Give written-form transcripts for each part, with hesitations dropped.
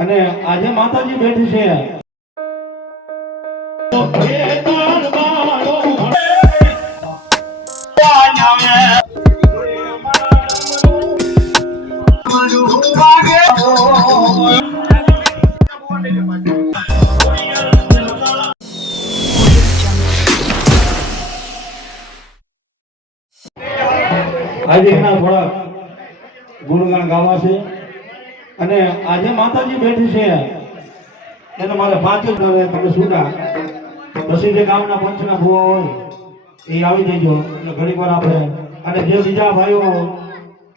અને આજે માતાજી બેઠી છે આજે એના થોડા ગુણગાન ગાવા છે અને આજે માતાજી બેઠી છે એને મારે 5 જ આવે તમે છૂટા પછી જે ગામના પંચના ભુવા હોય એ આવી જજો એટલે ઘણી વાર આપણે અને જે બીજા ભાઈઓ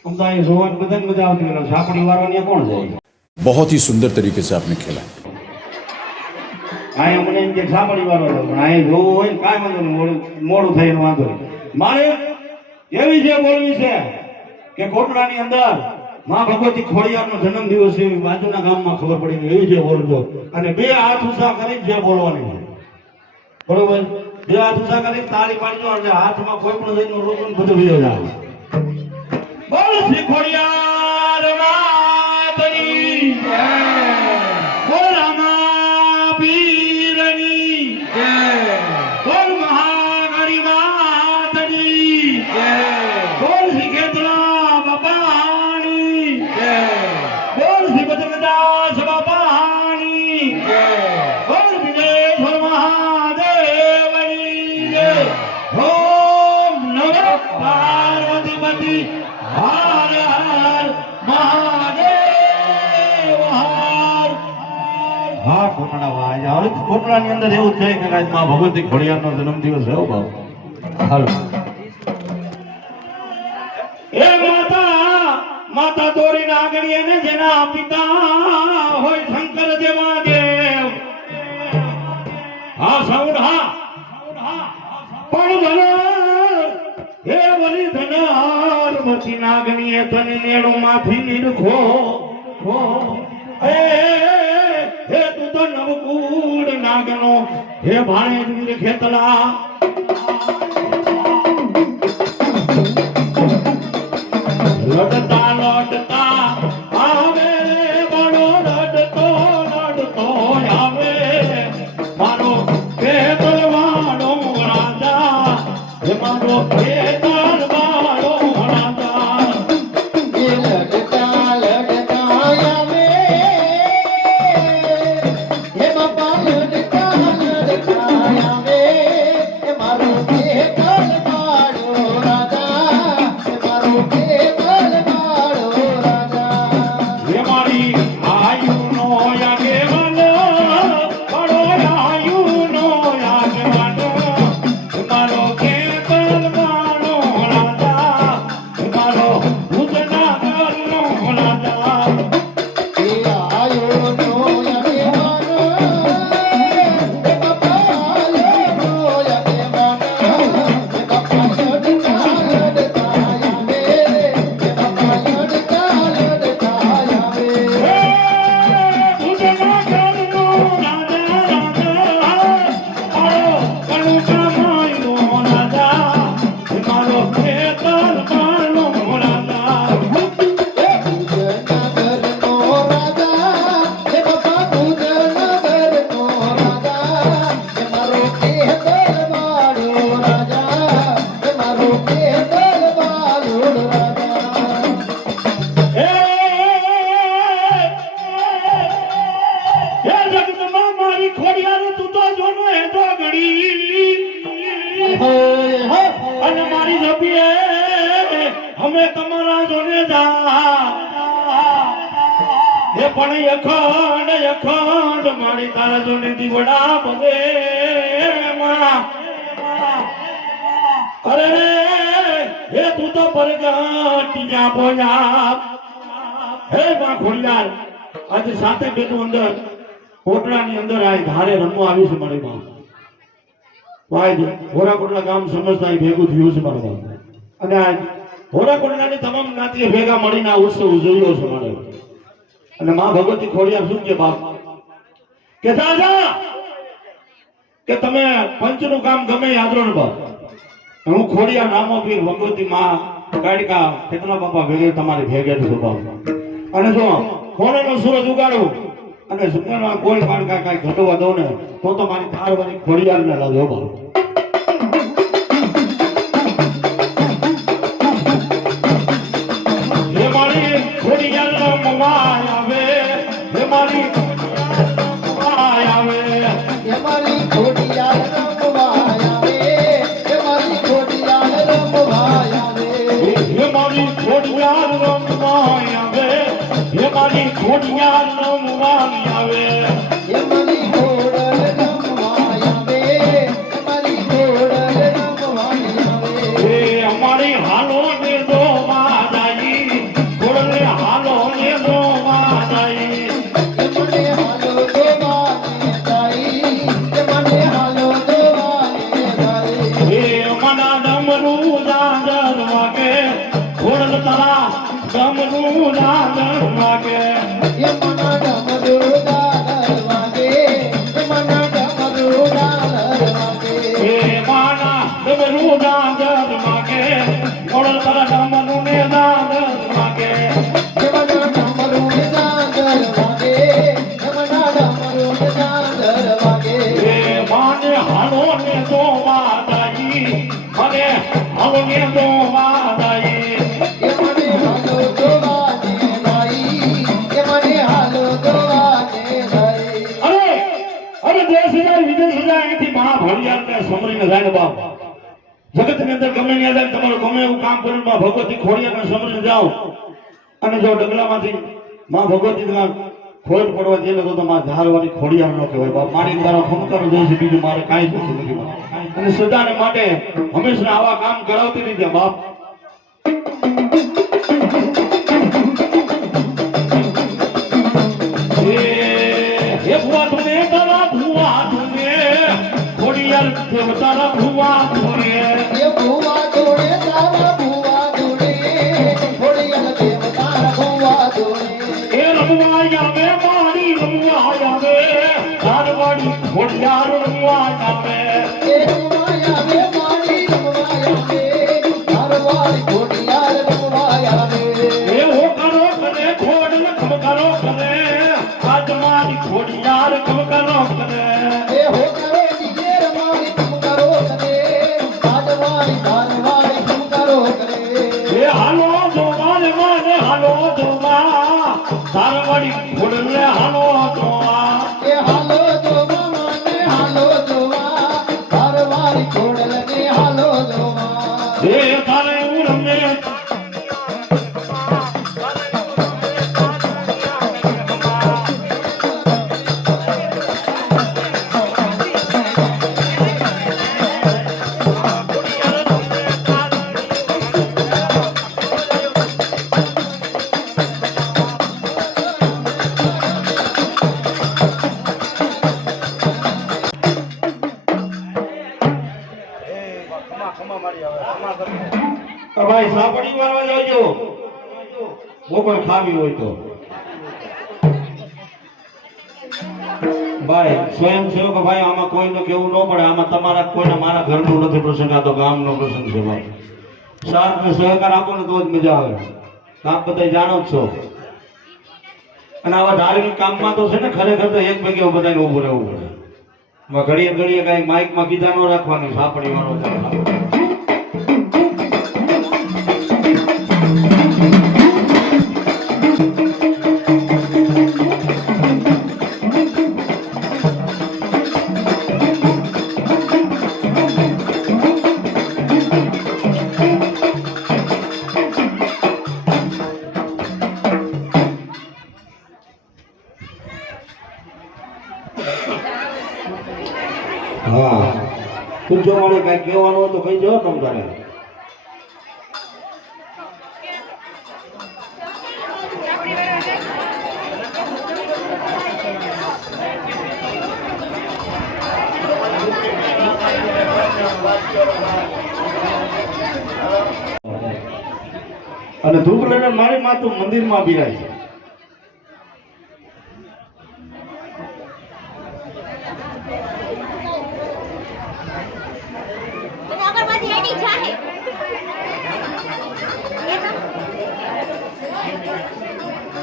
અમદાવાદ જોવાની બધાને મજા આવતી હોય છાપડી વાળવાની કોણ જાય बहुत ही सुंदर तरीके से आपने खेला અહીંયા મને એમ કે છાપડી વાળો પણ અહીંયા જોવું હોય ને કાંઈ વાંધો નહીં મોડું થઈને વાંધો નહીં મારે એવી જે બોલવી છે કે કોટડાની અંદર માં ભગવતી ખોડિયારનો જન્મ દિવસ છે બાજુના ગામમાં ખબર પડી એવી જે બોલજો અને 2 હાથ ઊંચા કરી જે બોલવાની છે બરોબર 2 હાથ ઊંચા કરી તાળી પાડજો અને હાથમાં કોઈ પણ જઈને રોકન બધું વિયો જાય બોલ શ્રી ખોડિયાર માતની જય બોલ રામા પીરની જય બોલ મહાકાળી માતની જય બોલ શ્રી ખેતલા બાપાની જય બોલ શ્રી બજરંગદાસ બાપાની જય બોલ વિજયેશ્વર મહાદેવની જય ઓમ નમઃ પાર્વતી હર હર મહાદેવ હર હા કોટડા વાય હવે કોટડાની અંદર એવું છે કે આજ માં ભગવતી ખોડિયારનો જન્મદિવસ છે બાપ હાલો એ માતા દોરી નાગણીએ ને જેના પિતા હોય શંકર દેવા દેવ હા સાઉન્ડ હા પણ ભલે હે વલી ધનાર મતી નાગણીએ તને નેણું માથી નિરખો હે તું તો નવકુળ નાગનો હે ભાણે વીર ખેતલા લડતા લડતા આવે બડો લડતો આવે મારો ખેતરવાળો રાજા હે મારો ખેતરવાળો રાજા એ લડતા લડતા આવે હે બાપા લડતા લડતા આવે હે મારો ખેતરવાળો રાજા હે મારો અને મારી જપીએ અમે તમારા જોને જા એ પણ અખંડ મારી તારા જોને દીવડા બધે અરે હે તું તો પરગટિયા બોલા હે માં ખોડિયાર આજે સાથે બેઠું અંદર કોટડાની અંદર આ ધારે રમવા આવી છે મારી માં હોરાકોટલા ગામ સમજતા ભેગું થયું છે મારું અને આ હોરાકોટલાની તમામ જ્ઞાતિએ ભેગા મળીને આ ઉત્સવ ઉજવ્યો છે મારે અને માં ભગવતી ખોડિયાર શું કે બાપ કે દાદા કે તમે પંચનું કામ ગમે યાદ રહો બાપ હું ખોડિયાર નામો પીર ભગવતી માં કાઢકા કેટલા બાપા ભેગે તમારે ભેગે છું બાપ અને જો કોણેનો સૂરજ ઉગાડું અને સુગનમાં કોઈ પણ કાંઈ ઘટવા દો ને તો મારી થાળવાની ખોડિયારને લાજો બાપ. હે મારી ખોડિયાર રમવા આવે, હે મારી આવે, એ મારી ખોડિયાર રમવા આવે, એ મારી ખોડિયાર રમવા આવે, હે મારી ખોડિયાર રમવા આવે, હે મારી ખોડિયાર રમવા આવે, એ મારી ખોડલ રમવા આવે, એ મારી ખોડલ રમવા આવે. હે અમારી હાલો ને દો માદાઈ, ખોડલે હાલો ને દો માદાઈ, એ મને હાલો દોવાને જાય, એ મને હાલો દોવાને જાય. હે મના ડમરું દાદર વાગે, ખોડલ તારા ડમરું દાદર વાગે, એ મના ડમરૂ દાદર વાગે, એ મના ડમરૂ દાદર વાગે. હે માના ડમરું દાદર વાગે, ખોડલ તારા ડમરું ને દાદર વાગે, એ મના ડમરૂ દાદર વાગે, એ મના ડમરૂ દાદર વાગે. હે માને હાલો ને દો માદાઈ, મને હાલો ને દો માદાઈ, એ મને હાલો દોવાને જાય, એ મને હાલો દોવાને જાય. અરે દેશ જાય વિદેશ જાય અહીંથી મહા ભળિયારને સમરીને જાય ને બાપ. જગતની અંદર ગમે ત્યાં જાય તમારું ગમે એવું કામ કરીને માં ભગવતી ખોડિયારને સમરીને જાઓ અને જો ડગલામાંથી માં ભગવતી તમારે ખોટ પડવા દે ને તો મારા ધારવાળી ખોડિયાર ન કહેવાય બાપ. મારી તારો ખમકારો જોઈશે, બીજું મારે કાંઈ જોતું નથી બાપ. અને સદાને માટે હંમેશા આવા કામ કરાવતી નહીં બાપ. હે ભુવા તુને તારા ભુવા તુને ખોડિયાર દેવતારા ભુવા તુને, એ ભુવા જોડે તારા ભુવા જોડે, ખોડિયાર દેવ તારા ભુવા જોડે. એ રમવા આવે મારી રમવા આવે, ધારવાડી ખોડિયાર રમવા આવે, એ રમવા આવે મારી રમવા આવે, ધારવાડી ખોડિયાર રમવા આવે. એ હોકારો કરે ખોડલ ખમકારો કરે, આજ મારી ખોડિયાર ખમકારો કરે, એ હો કરે દીએ રમાડી તુમ કરો કરે, ધારવાડી ધારવાડી તુમ કરો કરે. એ હાલો જોવા રે માને હાલો જોવા, ધારવાડી ખોડલે હાલો જોવા, એ હાલો જોવા માને હાલો જોવા, ધારવાડી ખોડલને હાલો જોવા. એ તારે એવું રમે ભાઈ સાપડી મારવા જાવજો બોકડ ખાવી હોય તો. ભાઈ સ્વયંસેવક ભાઈ આમાં કોઈને કેવું ન પડે, આમાં તમારા કોઈને મારા ઘરનું નથી પ્રસંગ, આ તો ગામનો પ્રસંગ છે ભાઈ. સાથ ને સહકાર આપો ને તો જ મજા આવે. કામ બધા જાણો જ છો. અને આવા ધાર્મિક કામમાં તો છે ને ખરેખર તો એક ભેગે બધાને ઊભું રહેવું પડે. ઘડીએ ઘડીએ કઈ માઇકમાં કીધા ન રાખવાનું, સાપડી વાળો થાય. હા તું જો મને કઈ કહેવાનું હોય તો કઈ જો તમ તારે. અને ધૂપ લઈને મારી માતું મંદિરમાં બિરાય છે.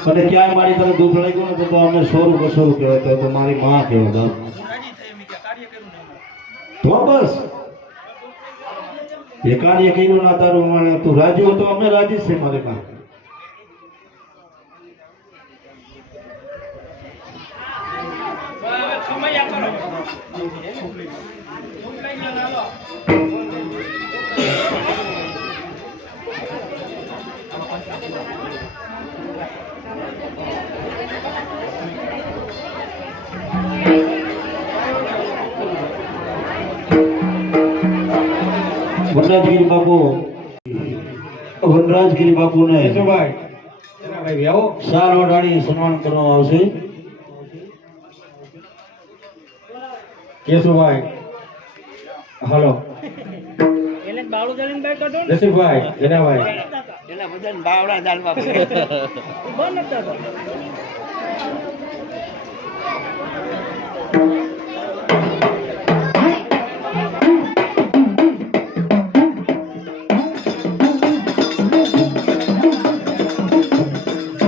અને ક્યાંય મારી તને દુઃખ લાગ્યું ને તો અમે સોરું કસોરું કહેવાય તો મારી માં કહેવાય તો બસ એ કાર્ય કર્યું ના તારું મને તું રાજી હો તો અમે રાજી છે મારી માં. વનરાજગીરી બાપુ ને સાર વટાડી સન્માન કરવામાં આવશે. કેશુભાઈ હાલો એને બાવળું જાળીને બાય કાઢો ને જસીભાઈ જેનાભાઈ એના બધાને બાવળા જાળવા પડે બંધ નતા તો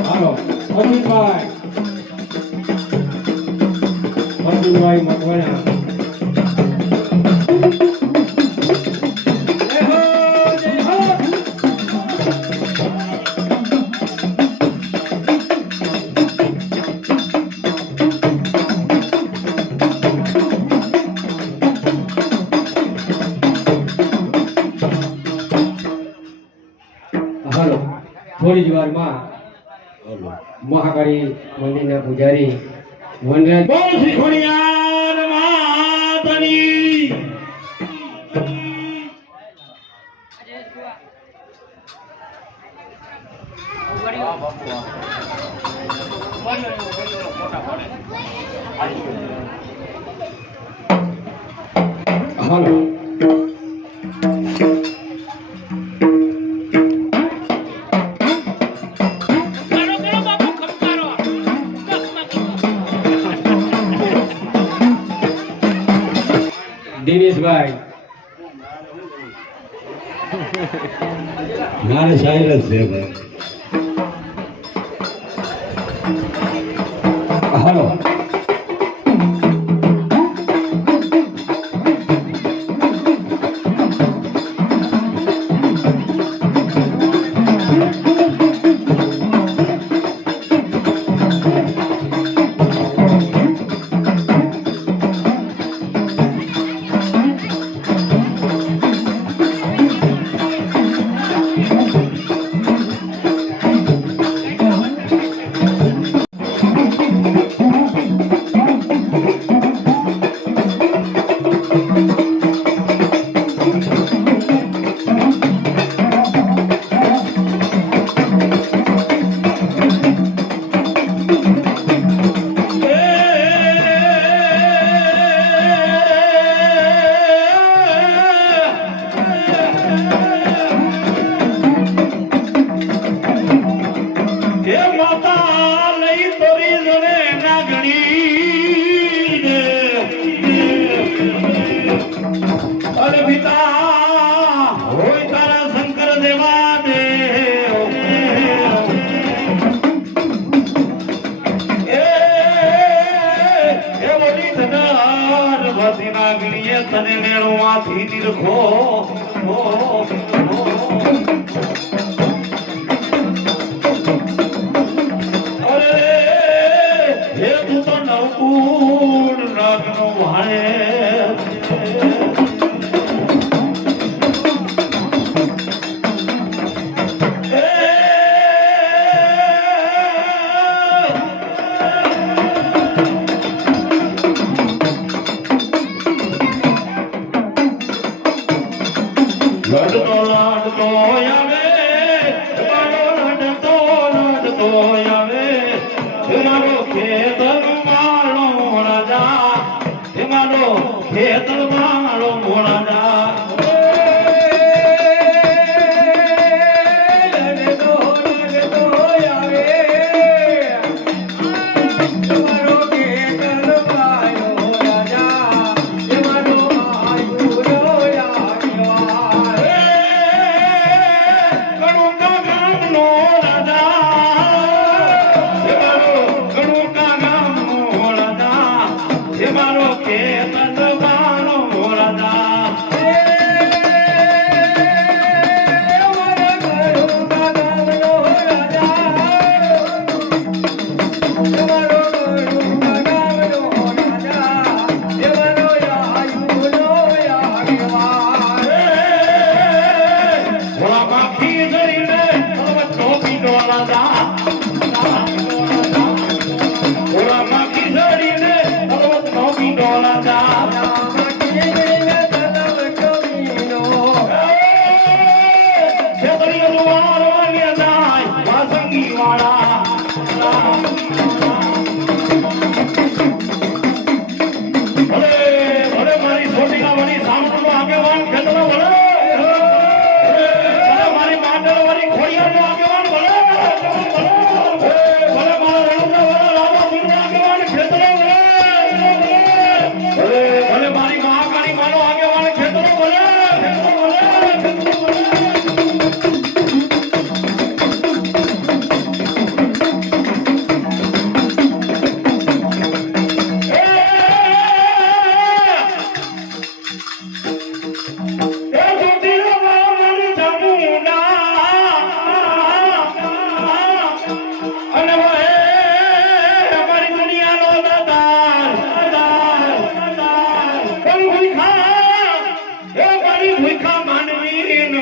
હાલો અજીતભાઈ મકવાણા હાલો થોડી જ વારમાં મહાકાળી મંદિરના પૂજારી વનરાજ બોલ શ્રી ખોડિયાર માતની. હાલો કરો કરો બાપુ ખમકારો દિનેશભાઈ મારે શાયર જ છે ભાઈ. હાલો તને મેળવાથી નિરખો અરે હે તું તો નવકુળ નાગનો ભાણે લડતો લડતો આવે મારો લડતો લડતો આવે મારો ખેતર મારો રાજા મારો ખેતર મારો રાજા એ મારો કેતનવાનો રાજા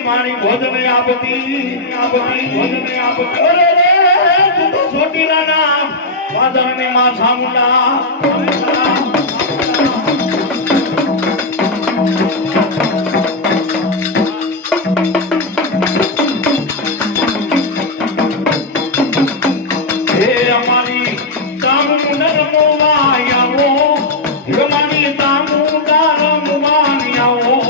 મારી ભોજન આપતી અરે રે તું તો છોટીના નામ વાદળની માં સામુંડા હે અમારી ચામુંડા રમવા આવો હે અમારી ચામુંડા રમવા આવો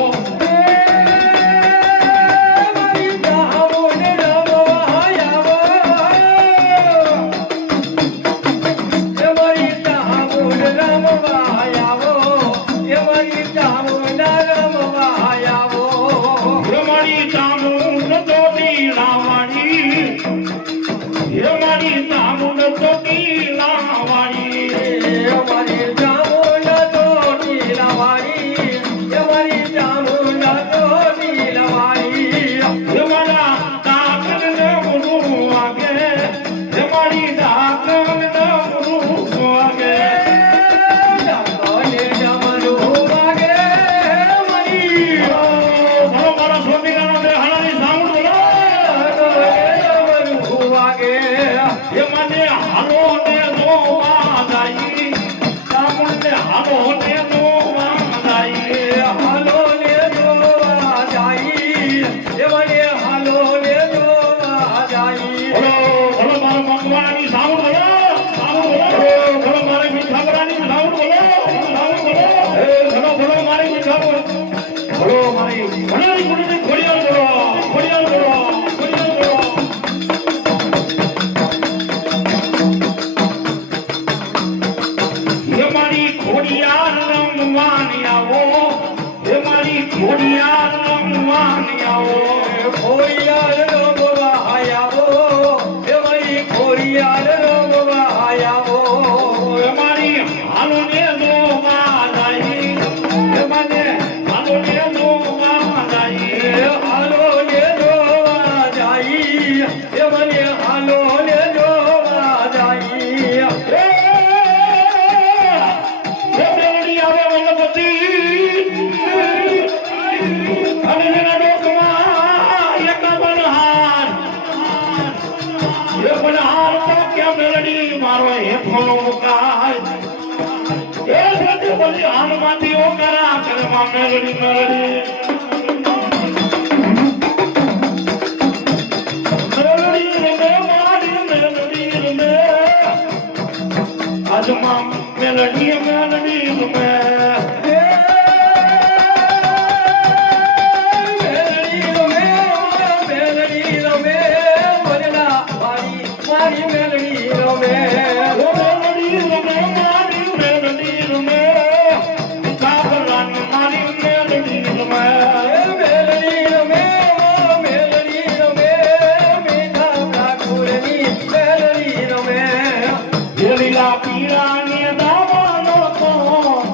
પીળા ને દાવાનો તો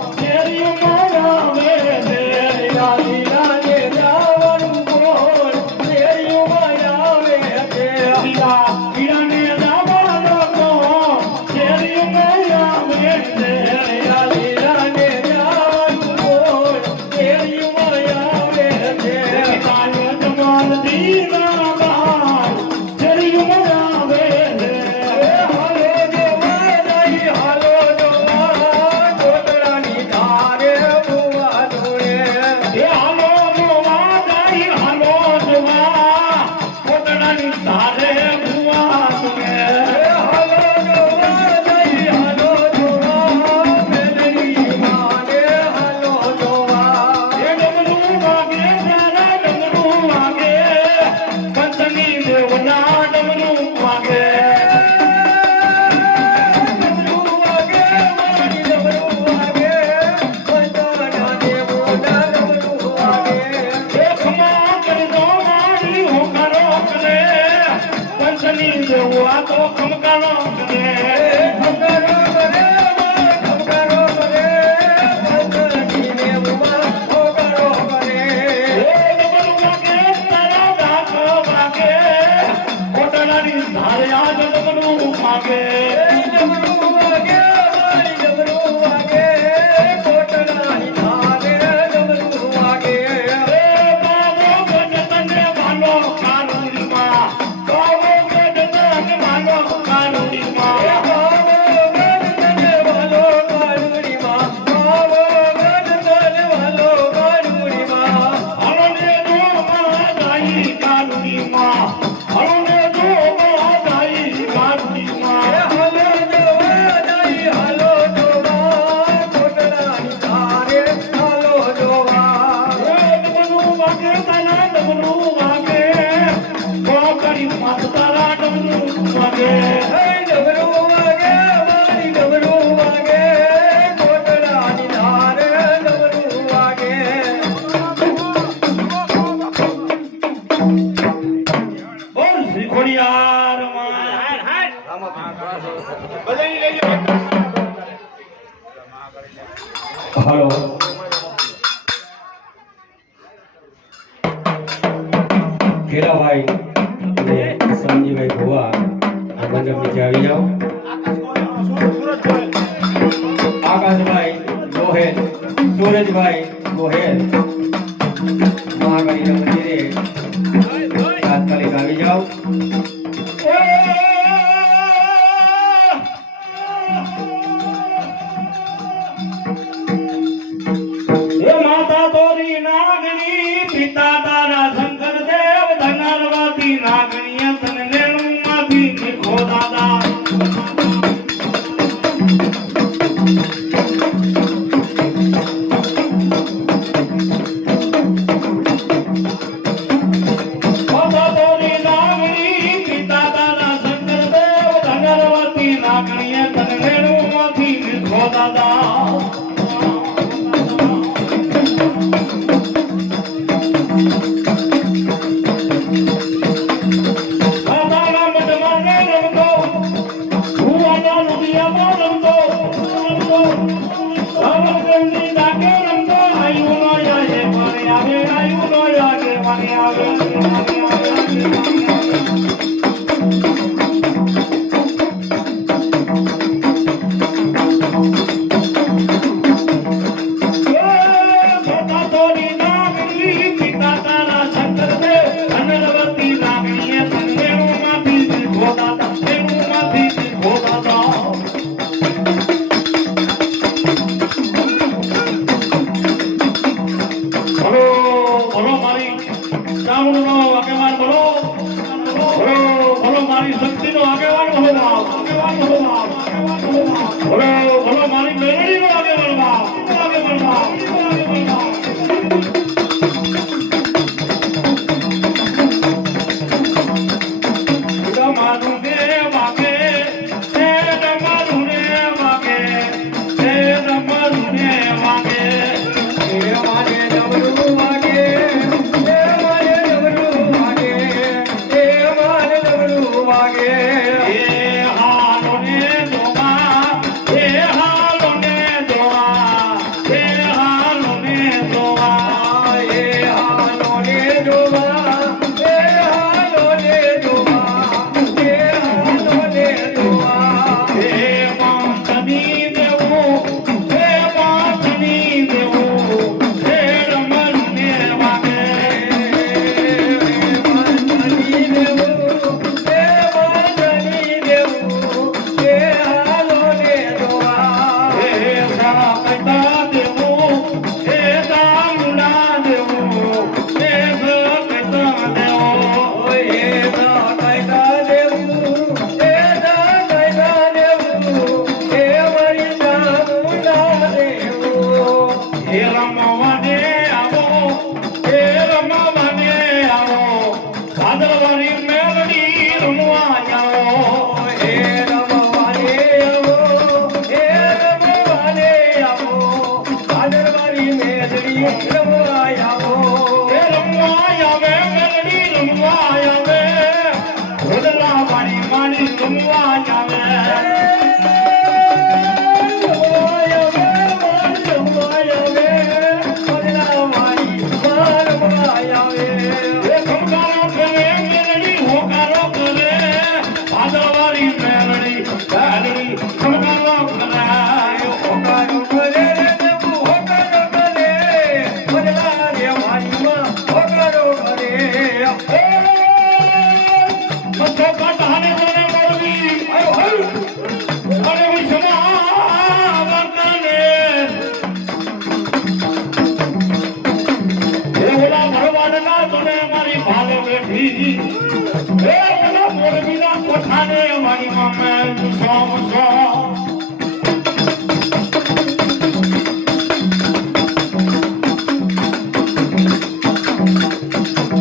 હાલો ખેલાભાઈ અને સમજીભાઈ ભુવા આ મંડપ નીચે આવી જાઓ. આકાશભાઈ ગોહેલ, સૂરજભાઈ ગોહેલ મહાકાળીના મંદિરે તાત્કાલિક આવી જાઓ. પિતા તારા શંકર દેવ ધનરવાતી નાગણીય તન લેણું માંથી નિખો દાદા માતા તોરી નાગણી પિતા તારા શંકર દેવ ધનરવાતી નાગણીય તન લેણું માંથી નિખો દાદા બોલો મારી ચામુંડનો આગેવાન બોલો કહેતા દેવું એ દામના દેવું એ કહેતા દેવો એ ના કહેતા દેવું એ ના કહેતા દેવું એ વળી ના દેવું એ રમવાને આવો એ રમવાને આવો ભાદરવાની મેલડી રમવા આવો એ રમવાને આવો એ રમવાને આવો ભાદરવાની મેલડી રમવા આવો એ રમવા આવે મેલડી રમવા આવે ભોદલાવાળી મારી રમવા આવે એ ખમકારો કરે મેલડી હોકારો કરે ભાદરવાળી મેલડી મેલડી ખમકારો કરે મચ્છો કાઢાને મને મળવી અરે વિષમા વર્તને એ ઓલા ભરવાડના તને મારી ભાલે બેઠી એ ઓલા મોરબીના કોઠાને મારી મામે સોમ સોમ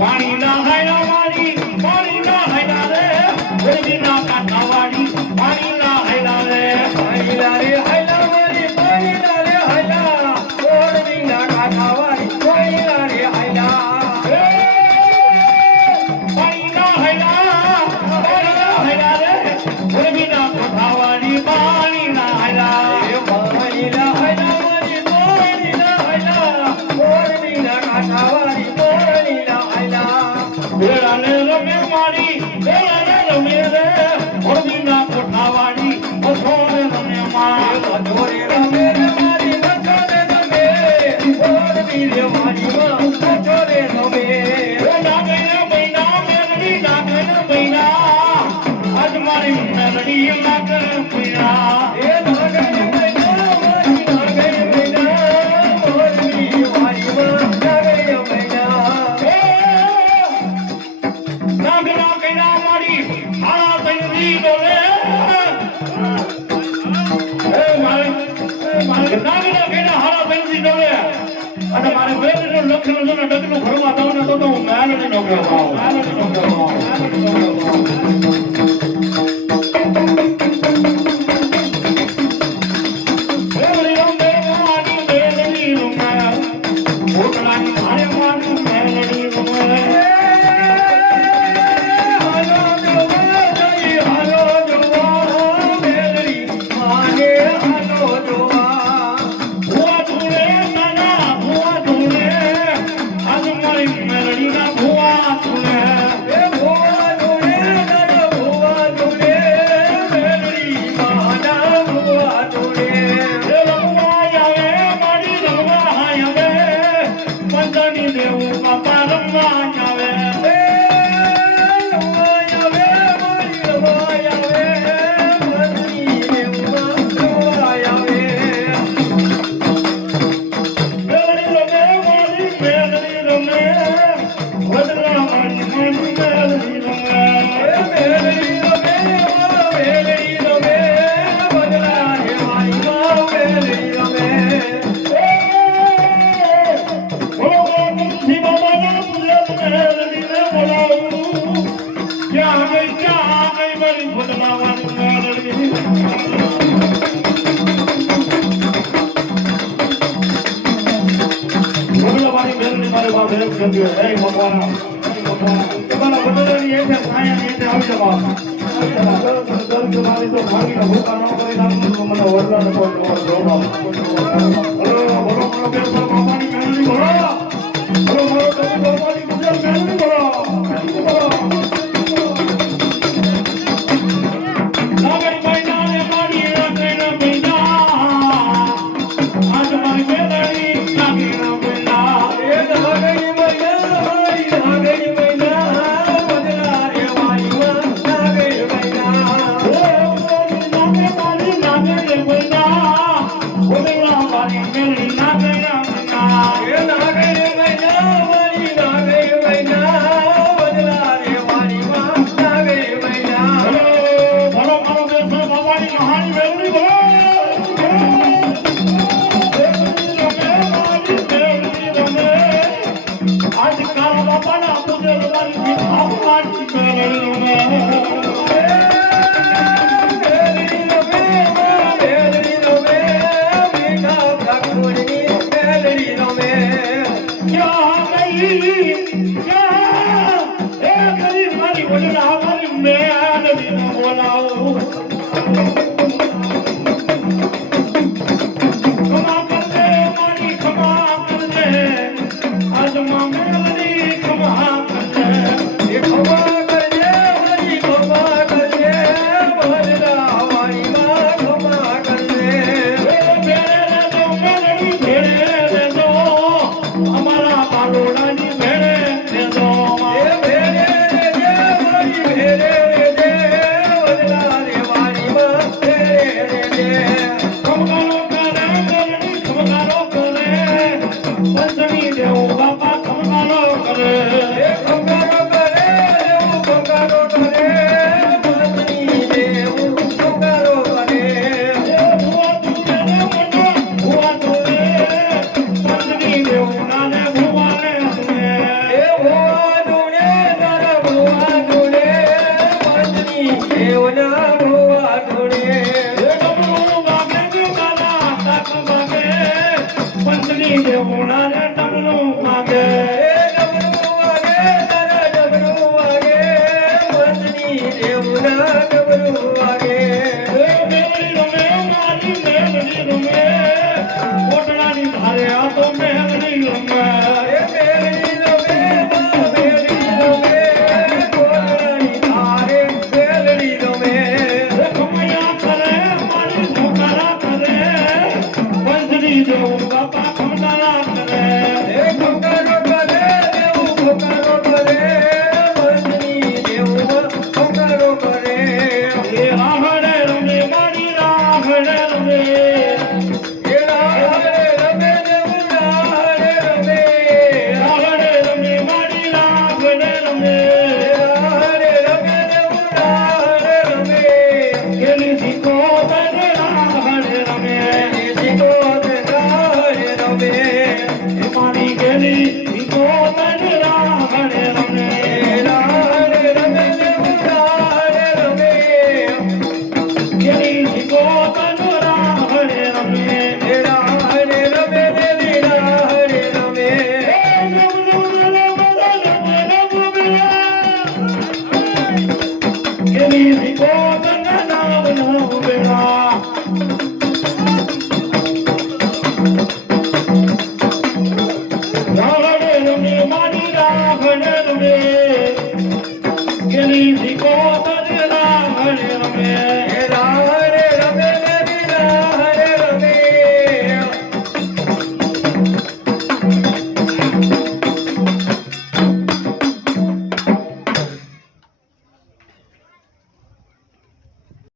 પાણી ના હાયલા વાળી પાણી ના હાયલા રે મોરબીના કાંઠાવાળી પાણી ના હાયલા રે પાણી ના હાયલા રે મોરબીના કોઠાવાળી પાણી ના હાયલા બેડાને રમે મારી બેડાને રમે રે મોરબીના કોઠાવાળી બસોને રમે માં એ નાગેને મહિના મેલડી નાગેને મહિના આજ મારી મેલડી નાગેને મહિના નાગના કૈના મારી હારા તૈની ડોલે મારે નાગના કૈના હારા તૈની ડોલે અને મારે મેલડીનું લખેલું છે ને ડગલું ભરવા દઉં ને તો હું મેલડીનો કહેવાઉં મેલડીનો કહેવાઉં મેલડી રમે મારી મેલડી રમે પોટલાની મારે મારી મેલડી રમે ભુવા ધૂળે નાના ભુવા ધૂળે આજ મારી મેલડીના ભુવા ધૂળે એ રમવા આવે મારી રમવા આવે મંદની દેવું બાપા રમવા આવે મેલડી રમે મારી મેલડી રમે વદલા મારી મેલડી રમે મારી રમે